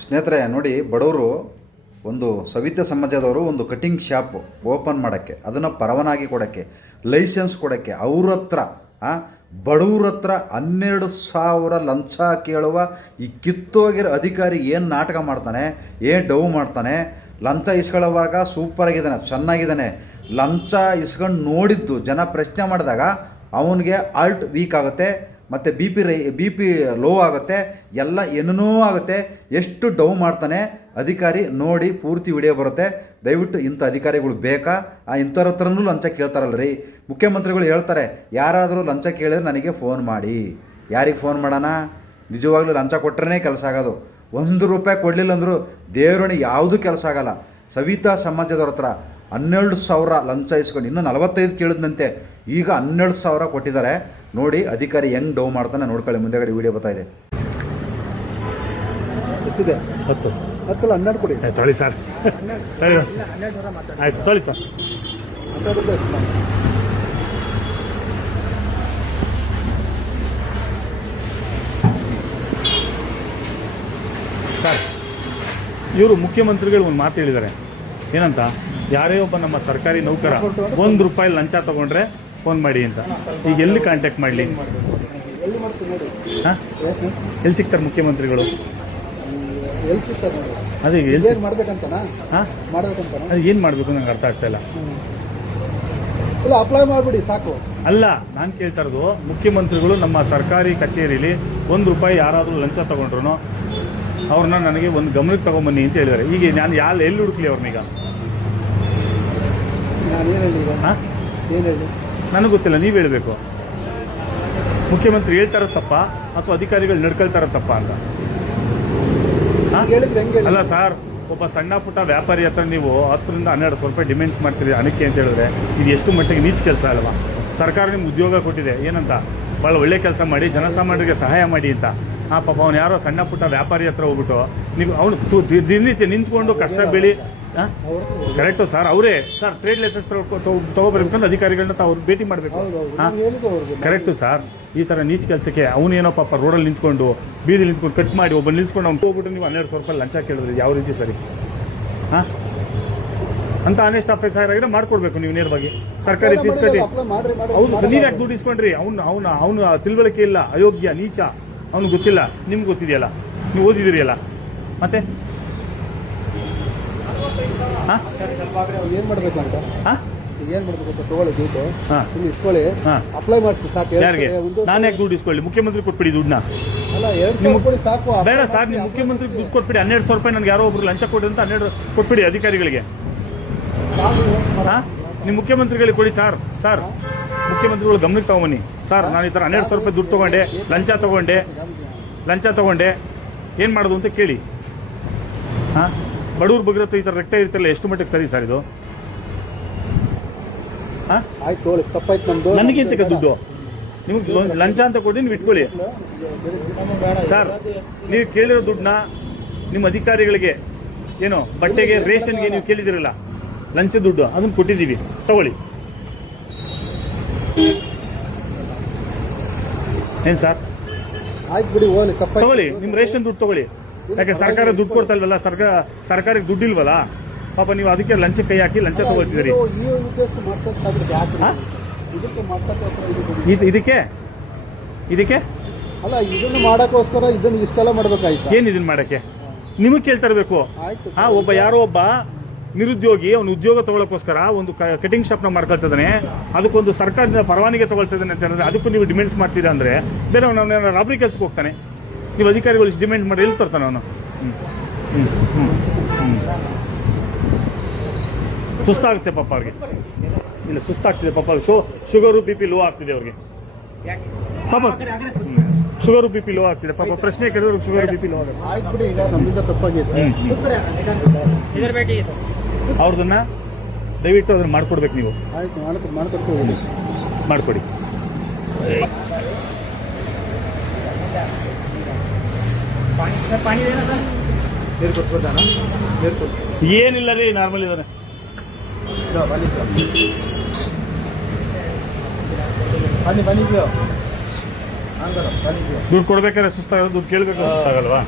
ಸ್ನೇಹಿತರೆ ನೋಡಿ, ಬಡವರು ಒಂದು ಸವಿತಾ ಸಮಾಜದವರು ಒಂದು ಕಟಿಂಗ್ ಶಾಪ್ ಓಪನ್ ಮಾಡೋಕ್ಕೆ, ಅದನ್ನು ಪರವಾನಗಿ ಕೊಡೋಕ್ಕೆ, ಲೈಸೆನ್ಸ್ ಕೊಡೋಕ್ಕೆ ಅವ್ರ ಹತ್ರ ಬಡವ್ರ ಹತ್ರ 12,000 ಲಂಚ ಕೇಳುವ ಈ ಕಿತ್ತೋಗಿರೋ ಅಧಿಕಾರಿ ಏನು ನಾಟಕ ಮಾಡ್ತಾನೆ, ಏನು ಡವ್ ಮಾಡ್ತಾನೆ. ಲಂಚ ಇಸ್ಕೊಳ್ಳೋವಾಗ ಸೂಪರಾಗಿದ್ದಾನೆ, ಚೆನ್ನಾಗಿದ್ದಾನೆ. ಲಂಚ ಇಸ್ಕೊಂಡು ನೋಡಿದ್ದು ಜನ ಪ್ರಶ್ನೆ ಮಾಡಿದಾಗ ಅವನಿಗೆ ಆಲ್ಟ್ ವೀಕ್ ಆಗುತ್ತೆ, ಮತ್ತು ಬಿ ಪಿ ಲೋ ಆಗುತ್ತೆ, ಎಲ್ಲ ಏನೇನೋ ಆಗುತ್ತೆ. ಎಷ್ಟು ಡವ್ ಮಾಡ್ತಾನೆ ಅಧಿಕಾರಿ ನೋಡಿ, ಪೂರ್ತಿ ವಿಡಿಯೋ ಬರುತ್ತೆ. ದಯವಿಟ್ಟು ಇಂಥ ಅಧಿಕಾರಿಗಳು ಬೇಕಾ? ಇಂಥವ್ರ ಹತ್ರನೂ ಲಂಚ ಕೇಳ್ತಾರಲ್ಲ ರೀ. ಮುಖ್ಯಮಂತ್ರಿಗಳು ಹೇಳ್ತಾರೆ, ಯಾರಾದರೂ ಲಂಚ ಕೇಳಿದ್ರೆ ನನಗೆ ಫೋನ್ ಮಾಡಿ. ಯಾರಿಗೆ ಫೋನ್ ಮಾಡೋಣ? ನಿಜವಾಗ್ಲೂ ಲಂಚ ಕೊಟ್ಟರೆ ಕೆಲಸ ಆಗೋದು. 1 ರೂಪಾಯಿ ಕೊಡಲಿಲ್ಲ ಅಂದರೂ ದೇವರಣೆ ಯಾವುದೂ ಕೆಲಸ ಆಗೋಲ್ಲ. ಸವಿತಾ ಸಮಾಜದವ್ರ ಹತ್ರ 12,000 ಲಂಚ ಇಸ್ಕೊಂಡು ಇನ್ನೂ 45 ಕೇಳಿದ್ನಂತೆ, ಈಗ 12,000 ಕೊಟ್ಟಿದ್ದಾರೆ. ನೋಡಿ ಅಧಿಕಾರಿ ಹೆಂಗೆ ಡವ್ ಮಾಡ್ತಾನೆ ನೋಡ್ಕೊಳ್ಳಿ. ಮುಂದೆಗಡೆ ವಿಡಿಯೋ ಬರ್ತಾಯಿದೆ. ಎಷ್ಟಿದೆ? 10 12 ಕೊಡಿ. ತೊಳಿ ಸರ್, ಆಯ್ತು ತೊಳಿ ಸರ್. ಸರ್, ಇವರು ಮುಖ್ಯಮಂತ್ರಿಗಳು ಒಂದು ಮಾತು ಹೇಳಿದ್ದಾರೆ. ಏನಂತ? ಯಾರೇ ಒಬ್ಬ ನಮ್ಮ ಸರ್ಕಾರಿ ನೌಕರ 1 ರೂಪಾಯಿ ಲಂಚ ತಗೊಂಡ್ರೆ ಫೋನ್ ಮಾಡಿ ಅಂತ. ಈಗ ಎಲ್ಲಿ ಕಾಂಟ್ಯಾಕ್ಟ್ ಮಾಡಲಿ? ಹಾಂ, ಎಲ್ಲಿ ಸಿಗ್ತಾರೆ ಮುಖ್ಯಮಂತ್ರಿಗಳು? ಅದೇ ಎಲ್ಲಿ ಮಾಡ್ಬೇಕಂತ? ಹಾಂ, ಅದು ಏನು ಮಾಡಬೇಕು ನಂಗೆ ಅರ್ಥ ಆಗ್ತಾ ಇಲ್ಲ. ಅಪ್ಲೈ ಮಾಡಿಬಿಡಿ ಸಾಕು. ಅಲ್ಲ, ನಾನು ಕೇಳ್ತಾ ಇರೋದು, ಮುಖ್ಯಮಂತ್ರಿಗಳು ನಮ್ಮ ಸರ್ಕಾರಿ ಕಚೇರಿಯಲ್ಲಿ 1 ರೂಪಾಯಿ ಯಾರಾದರೂ ಲಂಚ ತಗೊಂಡ್ರು ಅವ್ರನ್ನ ನನಗೆ ಒಂದು ಗಮನಕ್ಕೆ ತಗೊಂಬನ್ನಿ ಅಂತ ಹೇಳಿದ್ದಾರೆ. ಈಗ ನಾನು ಎಲ್ಲಿ ಹುಡುಕ್ಲಿ ಅವ್ರನ್ನೀಗ? ಹಾಂ, ನನಗೆ ಗೊತ್ತಿಲ್ಲ, ನೀವು ಹೇಳಬೇಕು. ಮುಖ್ಯಮಂತ್ರಿ ಹೇಳ್ತಾರ ತಪ್ಪ ಅಥವಾ ಅಧಿಕಾರಿಗಳು ನಡ್ಕೊಳ್ತಾರ ತಪ್ಪ ಅಂತ? ಅಲ್ಲ ಸರ್, ಒಬ್ಬ ಸಣ್ಣ ಪುಟ್ಟ ವ್ಯಾಪಾರಿ ಹತ್ರ ನೀವು 10 ರಿಂದ 12 ರೂಪಾಯಿ ಡಿಮ್ಯಾಂಡ್ಸ್ ಮಾಡ್ತೀರಿ ಹಣಕ್ಕೆ ಅಂತ ಹೇಳಿದ್ರೆ ಇದು ಎಷ್ಟು ಮಟ್ಟಿಗೆ ನೀಚ ಕೆಲಸ ಅಲ್ವಾ? ಸರ್ಕಾರ ನಿಮ್ಗೆ ಉದ್ಯೋಗ ಕೊಟ್ಟಿದೆ, ಏನಂತ? ಭಾಳ ಒಳ್ಳೆ ಕೆಲಸ ಮಾಡಿ, ಜನಸಾಮಾನ್ಯರಿಗೆ ಸಹಾಯ ಮಾಡಿ ಅಂತ. ಪಾಪ ಅವ್ನು ಯಾರೋ ಸಣ್ಣ ಪುಟ್ಟ ವ್ಯಾಪಾರಿ ಹತ್ರ ಹೋಗ್ಬಿಟ್ಟು ನೀವು ಅವನು ದಿನನಿತ್ಯ ನಿಂತ್ಕೊಂಡು ಕಷ್ಟ ಬೀಳಿ. ಕರೆಕ್ಟು ಸರ್, ಅವರೇ ಸರ್ ಟ್ರೇಡ್ ಲೈಸೆನ್ಸ್ ತಗೋಬರ್ಬೇಕಂದ್ರೆ ಅಧಿಕಾರಿಗಳನ್ನ ಅವ್ರು ಭೇಟಿ ಮಾಡಬೇಕು. ಹಾಂ, ಕರೆಕ್ಟು ಸರ್. ಈ ಥರ ನೀಚ್ ಕೆಲಸಕ್ಕೆ ಅವನೇನೋ ಪಾಪ ರೋಡಲ್ಲಿ ನಿಂತ್ಕೊಂಡು ಬೀದಿ ನಿಂತ್ಕೊಂಡು ಕಟ್ ಮಾಡಿ ಒಬ್ಬ ನಿಲ್ಸ್ಕೊಂಡು ಅವ್ನು ಹೋಗ್ಬಿಟ್ಟು ನೀವು 1200 ರೂಪಾಯಿ ಲಂಚ ಕೇಳಿದ್ರೆ ಯಾವ ರೀತಿ ಸರಿ? ಹಾಂ, ಅಂತ ಆನೆಸ್ಟ್ ಆಫೀಸರ್ ಆಗಿದ್ರೆ ಮಾಡ್ಕೊಡ್ಬೇಕು ನೀವು ನೇರವಾಗಿ. ಸರ್ಕಾರಿ ಫೀಸ್ ಕಟ್ಟಿ. ಹೌದು ಸರ್, ನೀವು ಯಾಕೆ ದುಡ್ಡು ಇಸ್ಕೊಂಡ್ರಿ? ಅವನು ತಿಳುವಳಿಕೆ ಇಲ್ಲ, ಅಯೋಗ್ಯ, ನೀಚ, ಅವ್ನು ಗೊತ್ತಿಲ್ಲ. ನಿಮ್ಗೆ ಗೊತ್ತಿದೆಯಲ್ಲ, ನೀವು ಓದಿದಿರಿಯಲ್ಲ, ಮತ್ತೆ ಹಾಂ ಏನು ಮಾಡಬೇಕು ಅಂತ? ಹಾಂ, ಏನು ಮಾಡಬೇಕು? ತಗೊಳ್ಳಿ ದುಡ್ಡು, ನೀವು ಇಸ್ಕೊಳ್ಳಿ, ಅಪ್ಲೈ ಮಾಡಿಸಿ ಸಾಕು. ಯಾರಿಗೆ? ನಾನು ಯಾಕೆ ದುಡ್ಡು ಇಸ್ಕೊಳ್ಳಿ? ಮುಖ್ಯಮಂತ್ರಿ ಕೊಟ್ಬಿಡಿ ದುಡ್ಡನ್ನ. ಅಲ್ಲ, 2,000 ಕೊಡಿ ಸಾಕು. ಬೇಡ ಸರ್, ನೀವು ಮುಖ್ಯಮಂತ್ರಿಗೆ ದುಡ್ಡು ಕೊಟ್ಬಿಡಿ. 1200 ರೂಪಾಯಿ ನನಗೆ ಯಾರೋ ಒಬ್ರು ಲಂಚ ಕೊಡಿ ಅಂತ 12 ಕೊಟ್ಬಿಡಿ ಅಧಿಕಾರಿಗಳಿಗೆ. ಹಾಂ, ನಿಮ್ಮ ಮುಖ್ಯಮಂತ್ರಿಗಳಿಗೆ ಕೊಡಿ ಸರ್. ಸರ್, ಮುಖ್ಯಮಂತ್ರಿಗಳು ಗಮನಕ್ಕೆ ತಗೊಂಬನ್ನಿ. ಸರ್, ನಾನು ಈ ಥರ 1200 ರೂಪಾಯಿ ದುಡ್ಡು ತೊಗೊಂಡೆ, ಲಂಚ ತೊಗೊಂಡೆ, ಏನು ಮಾಡೋದು ಅಂತ ಕೇಳಿ. ಹಾಂ, ಬಡವ್ರ ಬಗ್ಗೆ ಈ ಥರ ರಕ್ತ ಇರ್ತಿಲ್ಲ, ಎಷ್ಟು ಮಟ್ಟಿಗೆ ಸರಿ ಸರ್ ಇದು? ಹಾಂ, ಆಯ್ತು, ತಪ್ಪಾಯ್ತು ನಮ್ದು. ನನಗಿಂತ ದುಡ್ಡು ನಿಮ್ಗೆ ಲಂಚ ಅಂತ ಕೊಡಿ, ನೀವು ಇಟ್ಕೊಳ್ಳಿ. ಸರ್, ನೀವು ಕೇಳಿರೋ ದುಡ್ಡನ್ನ ನಿಮ್ಮ ಅಧಿಕಾರಿಗಳಿಗೆ ಏನು ಬಟ್ಟೆಗೆ, ರೇಷನ್ಗೆ ನೀವು ಕೇಳಿದಿರಲ್ಲ, ಲಂಚ ದುಡ್ಡು ಅದನ್ನು ಕೊಟ್ಟಿದ್ದೀವಿ, ತಗೊಳ್ಳಿ. ಏನು ಸರ್? ಆಯ್ತು ಬಿಡಿ, ಹೋಗ್ಲಿ, ತಗೊಳ್ಳಿ, ನಿಮ್ಮ ರೇಷನ್ ದುಡ್ಡು ತಗೊಳ್ಳಿ. ಯಾಕೆ ಸರ್ಕಾರ ದುಡ್ಡು ಕೊಡ್ತಾ ಇಲ್ವಲ್ಲ, ಸರ್ಕಾರಕ್ಕೆ ದುಡ್ಡು ಇಲ್ವಲ್ಲ ಪಾಪ, ನೀವು ಅದಕ್ಕೆ ಲಂಚ ಕೈ ಹಾಕಿ ಲಂಚ ತಗೊಳ್ತಿದ್ದೀರಿ. ಇದಕ್ಕೆ ಅಲ್ಲ, ಇದನ್ನು ಮಾಡಕ್ಕೋಸ್ಕರ ಇದನ್ನು ಇಷ್ಟೆಲ್ಲ ಮಾಡ್ಬೇಕಾಯ್ತು. ಏನ್ ಇದನ್ನ ಮಾಡಕ್ಕೆ ನಿಮಗೆ ಕೇಳ್ತಾ ಇರಬೇಕು. ಒಬ್ಬ ಯಾರೋ ಒಬ್ಬ ನಿರುದ್ಯೋಗಿ ಅವನು ಉದ್ಯೋಗ ತಗೊಳ್ಳೋಕ್ಕೋಸ್ಕರ ಒಂದು ಕಟಿಂಗ್ ಶಾಪ್ನ ಮಾಡ್ಕೊಳ್ತಿದ್ದಾನೆ, ಅದಕ್ಕೊಂದು ಸರ್ಕಾರದಿಂದ ಪರವಾನಗಿ ತಗೊಳ್ತಿದ್ದಾನೆ ಅಂತ ಹೇಳಿದ್ರೆ ಅದಕ್ಕೂ ನೀವು ಡಿಮ್ಯಾಂಡ್ಸ್ ಮಾಡ್ತೀರಾ ಅಂದ್ರೆ ಬೇರೆ ಅವನ ರಾಬರಿ ಕೆಲ್ಸಕ್ಕೆ ಹೋಗ್ತಾನೆ. ನೀವು ಅಧಿಕಾರಿಗಳು ಡಿಮ್ಯಾಂಡ್ ಮಾಡಿ ಎಲ್ಲಿ ತರ್ತಾನೆ ಅವನು? ಸುಸ್ತಾಗುತ್ತೆ ಪಾಪ ಅವ್ರಿಗೆ. ಇಲ್ಲ, ಸುಸ್ತಾಗ್ತಿದೆ ಪಾಪ. ಶುಗರು BP ಲೋ ಆಗ್ತಿದೆ ಅವ್ರಿಗೆ ಪಾಪ. ಶುಗರು BP ಲೋ ಆಗ್ತಿದೆ ಪಾಪ. ಪ್ರಶ್ನೆ ಕೇಳಿದ್ರೆ ಶುಗರ್ BP ಲೋ ಆಗುತ್ತೆ. ಅವ್ರದನ್ನ ದಯವಿಟ್ಟು ಅದನ್ನ ಮಾಡ್ಕೊಡ್ಬೇಕು ನೀವು. ಮಾಡ್ಕೊಡಿ. ಏನಿಲ್ಲ ರೀ, ನಾರ್ಮಲ್ ಇದಾನೆ. ದುಡ್ಡು ಕೊಡ್ಬೇಕಾದ್ರೆ ಸುಸ್ತಾಗಲ್ಲ, ದುಡ್ಡು ಕೇಳಬೇಕು ಸುಸ್ತಾಗಲ್ವಾ?